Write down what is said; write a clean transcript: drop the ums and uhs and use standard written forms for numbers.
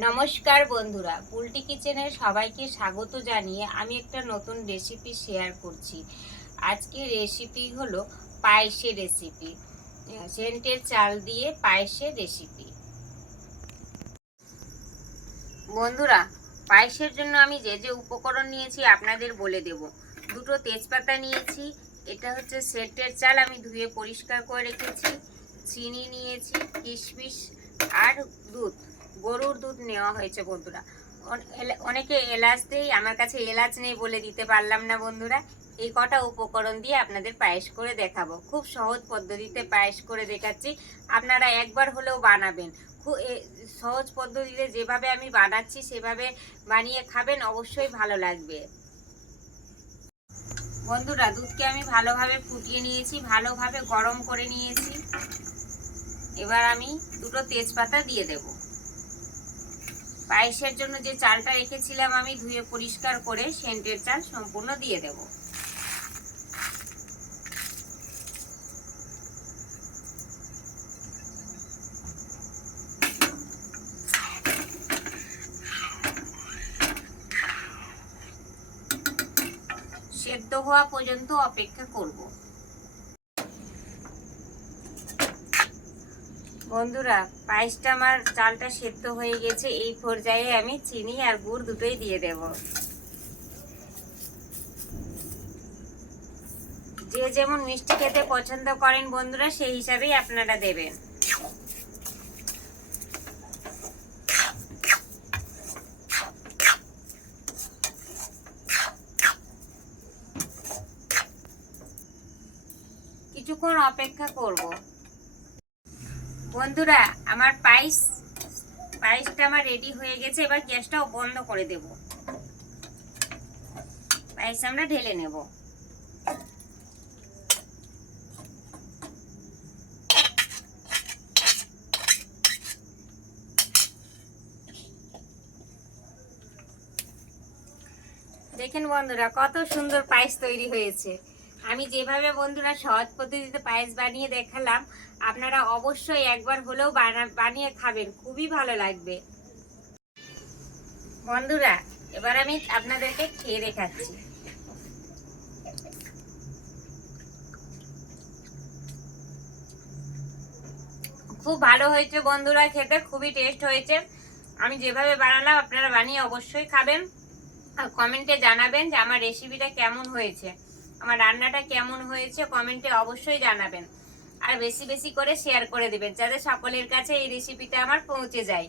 নমস্কার বন্ধুরা, পুলটি কিচেনের সবাইকে স্বাগত জানিয়ে আমি একটা নতুন রেসিপি শেয়ার করছি। আজকের রেসিপি হলো পায়েসের রেসিপি, সেন্টের চাল দিয়ে পায়েসের রেসিপি। বন্ধুরা, পায়েসের জন্য আমি যে যে উপকরণ নিয়েছি আপনাদের বলে দেব। দুটো তেজপাতা নিয়েছি, এটা হচ্ছে সেন্টের চাল, আমি ধুয়ে পরিষ্কার করে রেখেছি। চিনি নিয়েছি, কিশমিশ আর দুধ, গরুর দুধ নেওয়া হয়েছে বন্ধুরা। অনেকে এলাচ দেই, আমার কাছে এলাচ নেই বলে দিতে পারলাম না বন্ধুরা। এই কটা উপকরণ দিয়ে আপনাদের পায়েস করে দেখাবো। খুব সহজ পদ্ধতিতে পায়েস করে দেখাচ্ছি, আপনারা একবার হলেও বানাবেন। খুব সহজ পদ্ধতিতে যেভাবে আমি বানাচ্ছি সেভাবে বানিয়ে খাবেন, অবশ্যই ভালো লাগবে। বন্ধুরা, দুধকে আমি ভালোভাবে ফুটিয়ে নিয়েছি, ভালোভাবে গরম করে নিয়েছি। এবার আমি দুটো তেজপাতা দিয়ে দেব। পায়েসের জন্য যে চালটা রেখেছিলাম আমি ধুয়ে পরিষ্কার করে, সেন্টের চাল সম্পূর্ণ দিয়ে দেব। সেদ্ধ হওয়া পর্যন্ত অপেক্ষা করব। বন্ধুরা, পায়েসটা আমার চালটা সেদ্ধ হয়ে গেছে। এই পর্যায়ে আমি চিনি আর গুড় দুটোই দিয়ে দেব। যে যেমন মিষ্টি খেতে পছন্দ করেন বন্ধুরা, সেই হিসাবেই আপনারা দেবেন। কিছুক্ষণ অপেক্ষা করব। বন্ধুরা, আমার পায়েসটা আমার রেডি হয়ে গেছে। এবার গ্যাসটাও বন্ধ করে দেব। পায়েস আমরা ঢেলে নেব। দেখেন বন্ধুরা, কত সুন্দর পায়েস তৈরি হয়েছে। আমি যেভাবে বন্ধুরা সহজ পদ্ধতিতে পায়েস বানিয়ে দেখালাম, আপনারা অবশ্যই একবার হলেও বানিয়ে খাবেন, খুবই ভালো লাগবে। বন্ধুরা, এবার আমি আপনাদেরকে খেয়ে দেখাচ্ছি। খুব ভালো হয়েছে বন্ধুরা, খেতে খুবই টেস্ট হয়েছে। আমি যেভাবে বানালাম আপনারা বানিয়ে অবশ্যই খাবেন, আর কমেন্টে জানাবেন যে আমার রেসিপিটা কেমন হয়েছে, আমার রান্নাটা কেমন হয়েছে, কমেন্টে অবশ্যই জানাবেন। আর বেশি বেশি করে শেয়ার করে দেবেন, যাতে সকলের কাছে এই রেসিপিটা আমার পৌঁছে যায়।